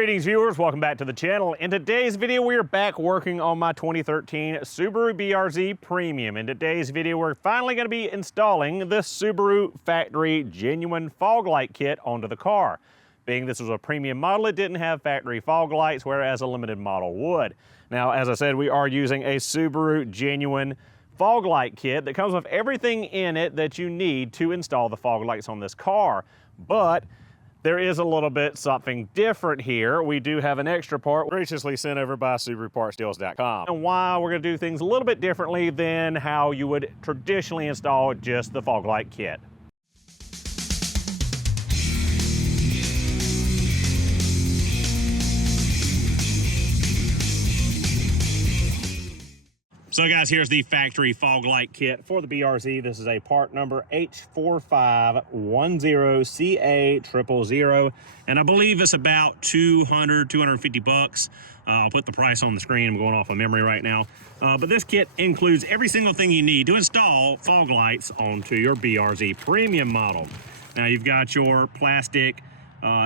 Greetings viewers, welcome back to the channel. In today's video, we are back working on my 2013 Subaru BRZ Premium. In today's video, we're finally going to be installing this Subaru factory genuine fog light kit onto the car. Being this was a premium model, it didn't have factory fog lights, whereas a limited model would. Now, as I said, we are using a Subaru genuine fog light kit that comes with everything in it that you need to install the fog lights on this car. But there is a little bit something different here. We do have an extra part graciously sent over by SubaruPartsDeals.com. And why we're gonna do things a little bit differently than how you would traditionally install just the fog light kit. So guys, here's the factory fog light kit for the BRZ. This is a part number H4510CA000, and I believe it's about 250 bucks. I'll put the price on the screen. I'm going off of memory right now. But this kit includes every single thing you need to install fog lights onto your BRZ Premium model. Now you've got your plastic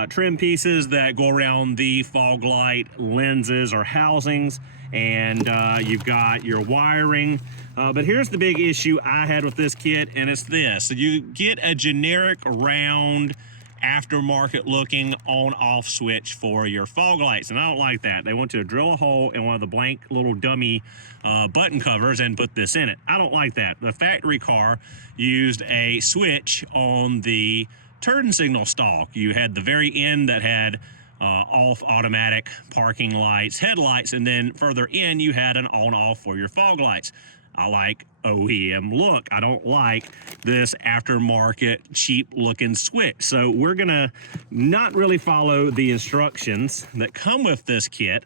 trim pieces that go around the fog light lenses or housings, and you've got your wiring. But here's the big issue I had with this kit, and it's this. So you get a generic round aftermarket looking on-off switch for your fog lights, and I don't like that. They want you to drill a hole in one of the blank little dummy button covers and put this in it. I don't like that. The factory car used a switch on the turn signal stalk. You had the very end that had off automatic parking lights, headlights, and then further in you had an on-off for your fog lights. I like OEM look. I don't like this aftermarket cheap looking switch. So we're gonna not really follow the instructions that come with this kit,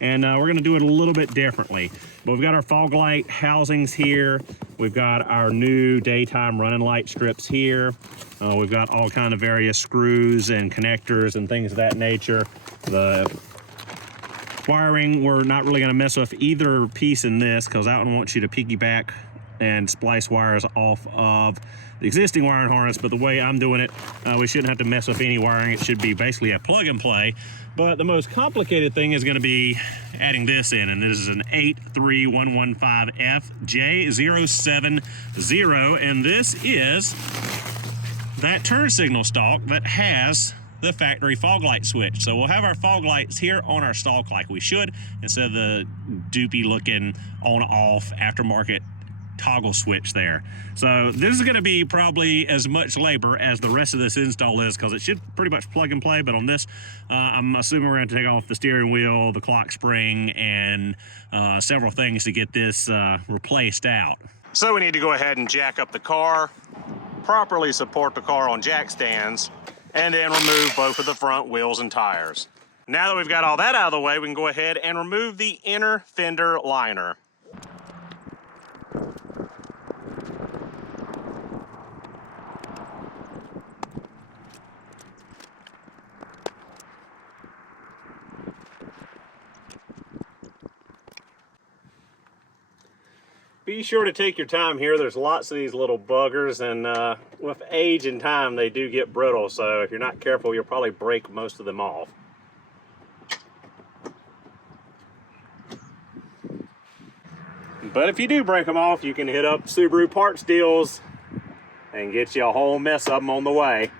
and we're gonna do it a little bit differently. But we've got our fog light housings here. We've got our new daytime running light strips here. We've got all kind of various screws and connectors and things of that nature. The wiring, we're not really gonna mess with either piece in this because that one wants you to piggyback and splice wires off of the existing wiring harness. But the way I'm doing it, we shouldn't have to mess with any wiring. It should be basically a plug and play. But the most complicated thing is gonna be adding this in, and this is an 83115FJ070, and this is that turn signal stalk that has the factory fog light switch. So we'll have our fog lights here on our stalk like we should, instead of the doopy looking on-off aftermarket toggle switch there. So this is going to be probably as much labor as the rest of this install is, because it should pretty much plug and play. But on this, I'm assuming we're going to take off the steering wheel, the clock spring, and several things to get this replaced out. So we need to go ahead and jack up the car, properly support the car on jack stands, and then remove both of the front wheels and tires. Now that we've got all that out of the way, we can go ahead and remove the inner fender liner. Be sure to take your time here. There's lots of these little buggers, and with age and time, they do get brittle. So if you're not careful, you'll probably break most of them off. But if you do break them off, you can hit up Subaru Parts Deals and get you a whole mess of them on the way.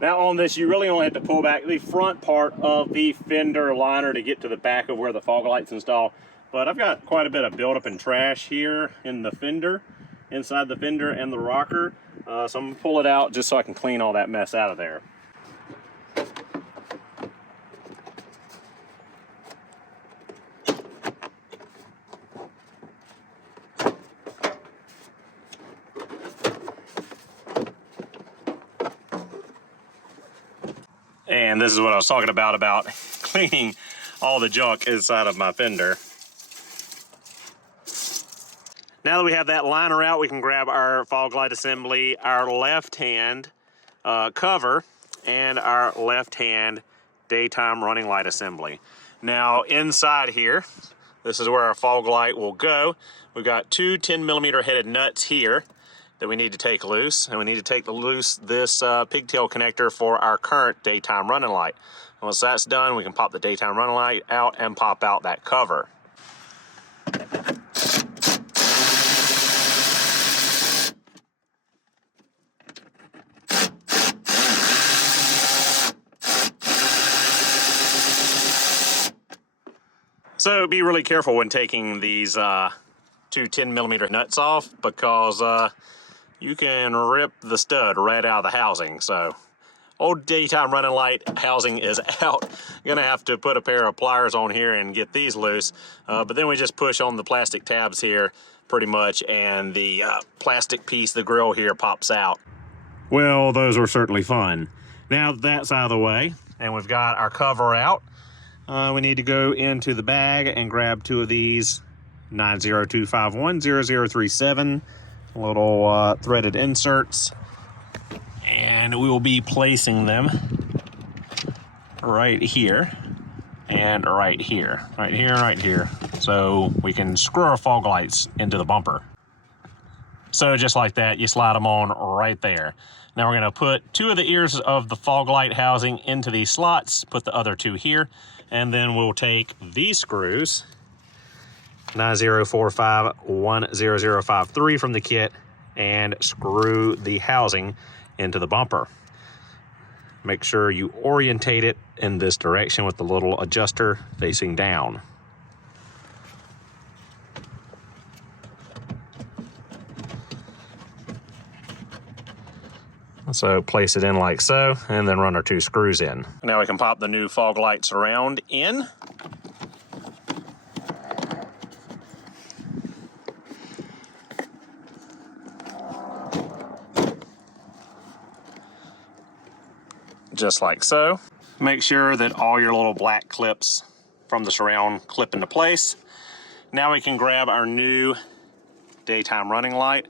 Now on this, you really only have to pull back the front part of the fender liner to get to the back of where the fog light's installed. But I've got quite a bit of buildup and trash here in the fender, inside the fender and the rocker. So I'm gonna pull it out just so I can clean all that mess out of there. And this is what I was talking about cleaning all the junk inside of my fender. Now that we have that liner out, we can grab our fog light assembly. Our left hand cover and our left-hand daytime running light assembly. Now inside here, this is where our fog light will go. We've got two 10mm headed nuts here that we need to take loose, and we need to take loose this pigtail connector for our current daytime running light. Once that's done, we can pop the daytime running light out and pop out that cover. So be really careful when taking these two 10mm nuts off, because you can rip the stud right out of the housing. So old daytime running light housing is out. Gonna have to put a pair of pliers on here and get these loose, but then we just push on the plastic tabs here pretty much, and the plastic piece, the grill here, pops out. Well, those were certainly fun. Now that that's out of the way and we've got our cover out, we need to go into the bag and grab two of these 902510037 little threaded inserts, and we will be placing them right here and right here, right here, right here, so we can screw our fog lights into the bumper. So just like that, you slide them on right there. Now we're going to put two of the ears of the fog light housing into these slots, put the other two here, and then we'll take these screws, 9045-10053 from the kit, and screw the housing into the bumper. Make sure you orientate it in this direction with the little adjuster facing down. So place it in like so, and then run our two screws in. Now we can pop the new fog light surround in. Just like so. Make sure that all your little black clips from the surround clip into place. Now we can grab our new daytime running light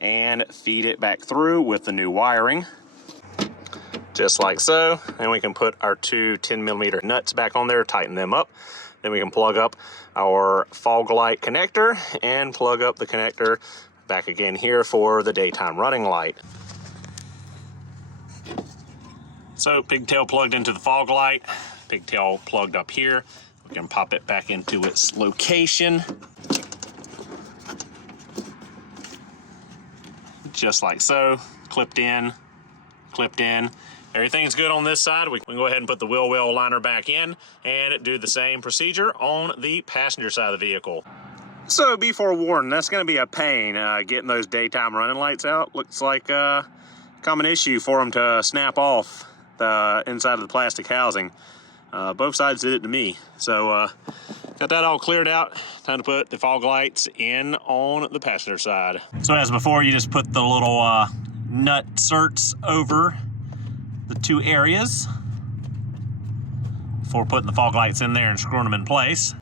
and feed it back through with the new wiring, just like so. And we can put our two 10mm nuts back on there, tighten them up. Then we can plug up our fog light connector and plug up the connector back again here for the daytime running light. So pigtail plugged into the fog light, pigtail plugged up here. We can pop it back into its location, just like so. Clipped in, clipped in. Everything's good on this side. We can go ahead and put the wheel well liner back in and do the same procedure on the passenger side of the vehicle. So be forewarned, that's going to be a pain getting those daytime running lights out. Looks like a common issue for them to snap off the inside of the plastic housing. Both sides did it to me. So got that all cleared out. Time to put the fog lights in on the passenger side. So as before, you just put the little nut certs over the two areas before putting the fog lights in there and screwing them in place.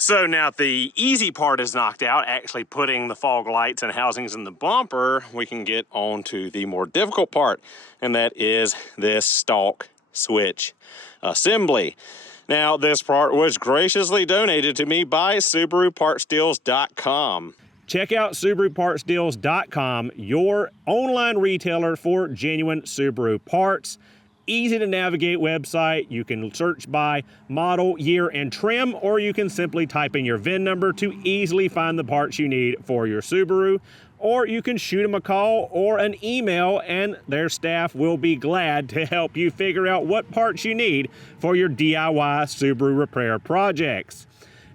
So now the easy part is knocked out, actually putting the fog lights and housings in the bumper. We can get on to the more difficult part, and that is this stalk switch assembly. Now this part was graciously donated to me by SubaruPartsDeals.com. Check out SubaruPartsDeals.com, your online retailer for genuine Subaru parts. Easy to navigate website. You can search by model, year, and trim, or you can simply type in your VIN number to easily find the parts you need for your Subaru. Or you can shoot them a call or an email, and their staff will be glad to help you figure out what parts you need for your DIY Subaru repair projects.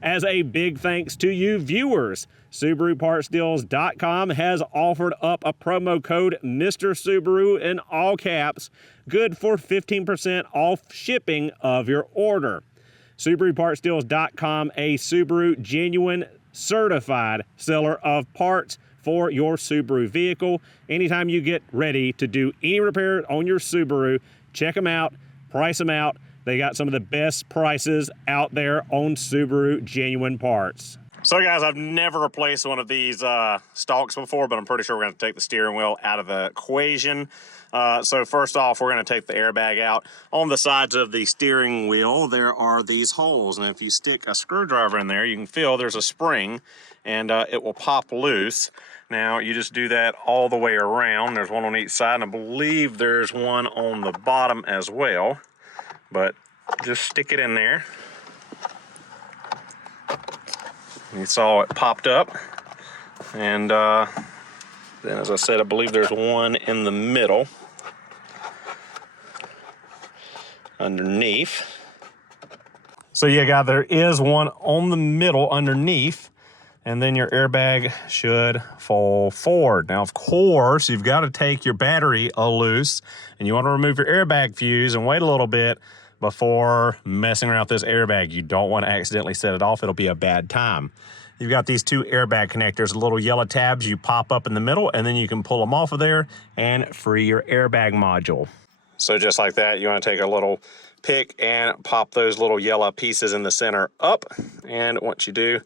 As a big thanks to you viewers, SubaruPartsDeals.com has offered up a promo code Mr. Subaru in all caps, good for 15% off shipping of your order. SubaruPartsDeals.com, a Subaru genuine certified seller of parts for your Subaru vehicle. Anytime you get ready to do any repair on your Subaru, check them out, price them out. They got some of the best prices out there on Subaru genuine parts. So guys, I've never replaced one of these stalks before, but I'm pretty sure we're going to take the steering wheel out of the equation. So first off, we're going to take the airbag out. On the sides of the steering wheel, there are these holes, and if you stick a screwdriver in there, you can feel there's a spring, and it will pop loose. Now, you just do that all the way around. There's one on each side, and I believe there's one on the bottom as well. But just stick it in there. You saw it popped up. And then, as I said, I believe there's one in the middle underneath. So yeah, guys, there is one on the middle underneath, and then your airbag should fall forward. Now, of course, you've got to take your battery loose, and you want to remove your airbag fuse and wait a little bit before messing around with this airbag. You don't want to accidentally set it off. It'll be a bad time. You've got these two airbag connectors, little yellow tabs you pop up in the middle, and then you can pull them off of there and free your airbag module. So just like that, you want to take a little pick and pop those little yellow pieces in the center up. And once you do,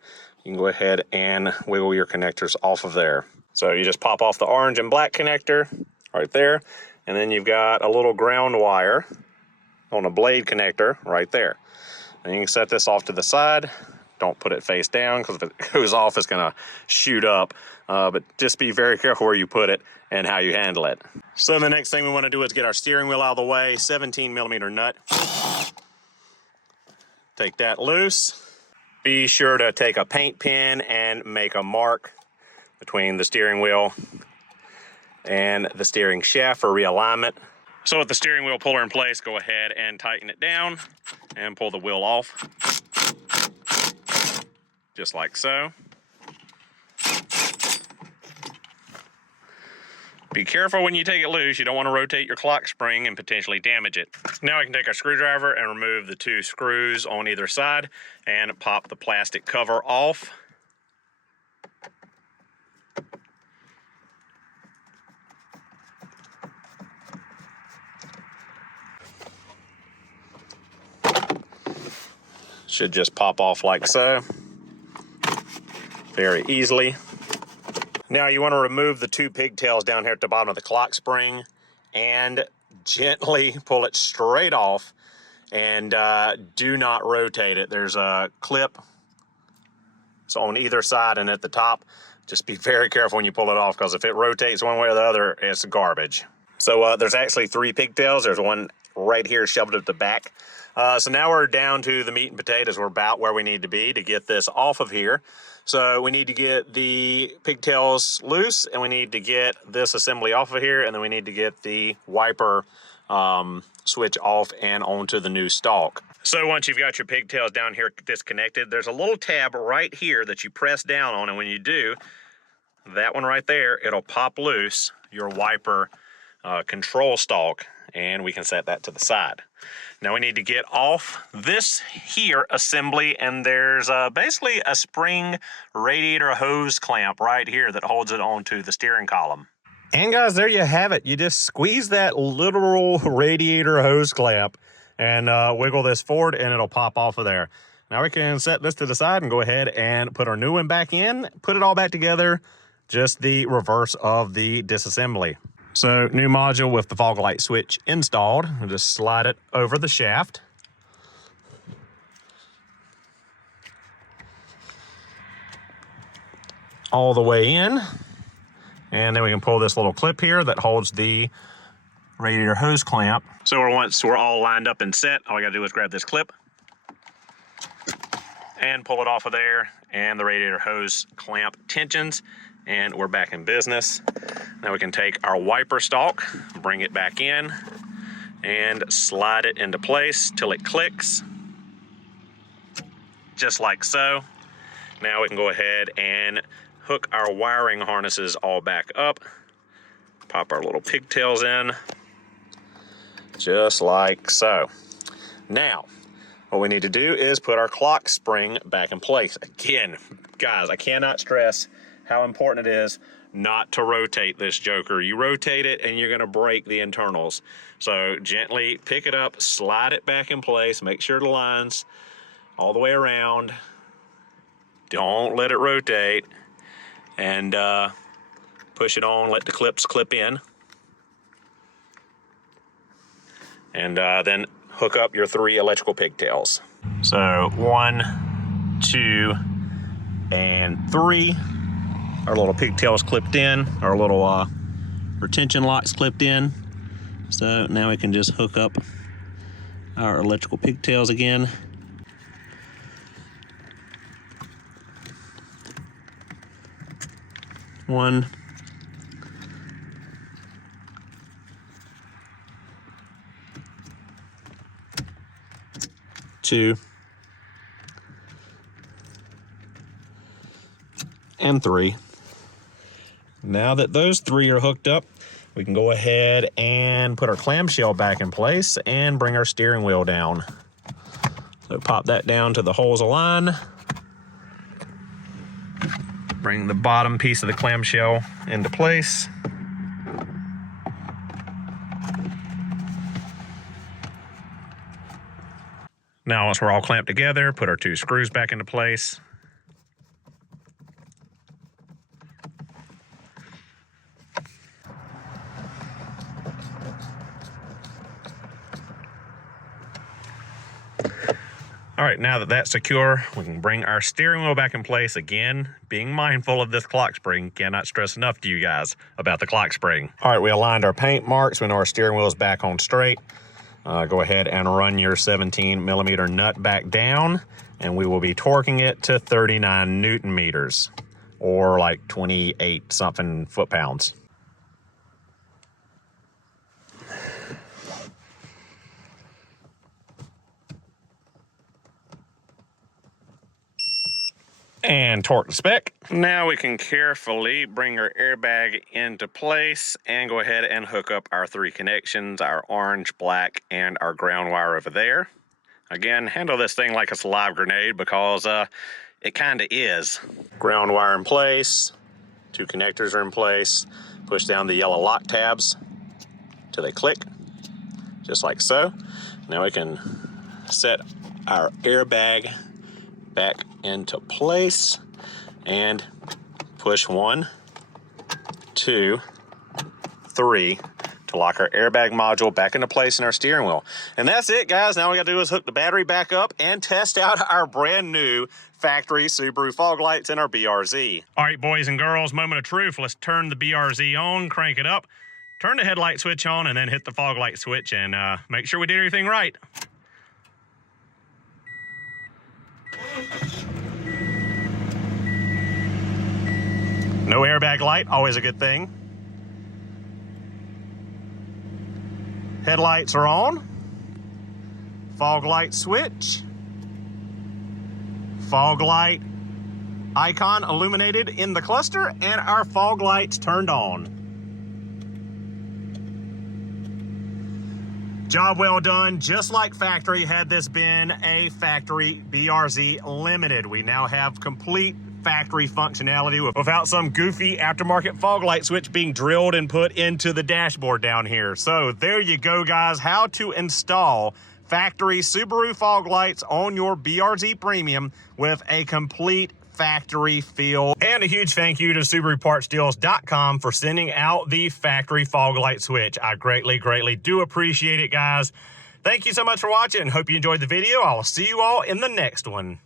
you can go ahead and wiggle your connectors off of there. So you just pop off the orange and black connector right there. And then you've got a little ground wire on a blade connector right there. And you can set this off to the side. Don't put it face down, because if it goes off, it's gonna shoot up. But just be very careful where you put it and how you handle it. So the next thing we wanna do is get our steering wheel out of the way. 17mm nut. Take that loose. Be sure to take a paint pen and make a mark between the steering wheel and the steering shaft for realignment. So with the steering wheel puller in place, go ahead and tighten it down and pull the wheel off. Just like so. Be careful when you take it loose. You don't want to rotate your clock spring and potentially damage it. Now we can take our screwdriver and remove the two screws on either side and pop the plastic cover off. Should just pop off like so. Very easily. Now you want to remove the two pigtails down here at the bottom of the clock spring and gently pull it straight off, and do not rotate it. There's a clip on either side and at the top. Just be very careful when you pull it off, because if it rotates one way or the other, it's garbage. So there's actually three pigtails. There's one right here shoved at the back. So now we're down to the meat and potatoes. We're about where we need to be to get this off of here. So we need to get the pigtails loose, and we need to get this assembly off of here, and then we need to get the wiper switch off and onto the new stalk. So once you've got your pigtails down here disconnected, there's a little tab right here that you press down on, and when you do, that one right there, it'll pop loose your wiper control stalk, and we can set that to the side. Now we need to get off this here assembly, and there's basically a spring radiator hose clamp right here that holds it onto the steering column. And guys, there you have it. You just squeeze that literal radiator hose clamp and wiggle this forward, and it'll pop off of there. Now we can set this to the side and go ahead and put our new one back in, put it all back together, just the reverse of the disassembly. So new module with the fog light switch installed. We'll just slide it over the shaft. All the way in. And then we can pull this little clip here that holds the radiator hose clamp. So once we're all lined up and set, all we gotta do is grab this clip and pull it off of there, and the radiator hose clamp tensions, and we're back in business. Now we can take our wiper stalk, bring it back in, and slide it into place till it clicks. just like so. Now we can go ahead and hook our wiring harnesses all back up. Pop our little pigtails in, just like so. Now, what we need to do is put our clock spring back in place. Again, guys, I cannot stress how important it is not to rotate this joker. You rotate it and you're gonna break the internals. So gently pick it up, slide it back in place, make sure the line's all the way around. Don't let it rotate, and push it on, let the clips clip in. And then hook up your 3 electrical pigtails. So 1, 2, and 3. Our little pigtails clipped in, our little retention locks clipped in. So now we can just hook up our electrical pigtails again. One. 2. And 3. Now that those 3 are hooked up, we can go ahead and put our clamshell back in place and bring our steering wheel down. So pop that down to the holes align. Bring the bottom piece of the clamshell into place. Now once we're all clamped together, put our 2 screws back into place. All right, now that that's secure, we can bring our steering wheel back in place again, being mindful of this clock spring. Cannot stress enough to you guys about the clock spring. All right, we aligned our paint marks. We know our steering wheel is back on straight. Go ahead and run your 17mm nut back down, and we will be torquing it to 39 Newton meters, or like 28 something foot-pounds. And torque the spec. Now we can carefully bring our airbag into place and go ahead and hook up our 3 connections, our orange, black, and our ground wire over there. Again, handle this thing like it's a live grenade, because it kind of is. Ground wire in place, 2 connectors are in place. Push down the yellow lock tabs till they click, just like so. Now we can set our airbag back into place and push 1, 2, 3 to lock our airbag module back into place in our steering wheel. And that's it, guys. Now we gotta do is hook the battery back up and test out our brand new factory Subaru fog lights in our BRZ. All right, boys and girls, moment of truth. Let's turn the BRZ on, crank it up, turn the headlight switch on, and then hit the fog light switch, and make sure we did everything right. No airbag light, always a good thing. Headlights are on. Fog light switch. Fog light icon illuminated in the cluster, and our fog lights turned on. Job well done, just like factory. Had this been a factory BRZ Limited, we now have complete factory functionality without some goofy aftermarket fog light switch being drilled and put into the dashboard down here. So there you go, guys, how to install factory Subaru fog lights on your BRZ Premium with a complete factory feel. And a huge thank you to SubaruPartsDeals.com for sending out the factory fog light switch. I greatly do appreciate it, guys. Thank you so much for watching. Hope you enjoyed the video. I'll see you all in the next one.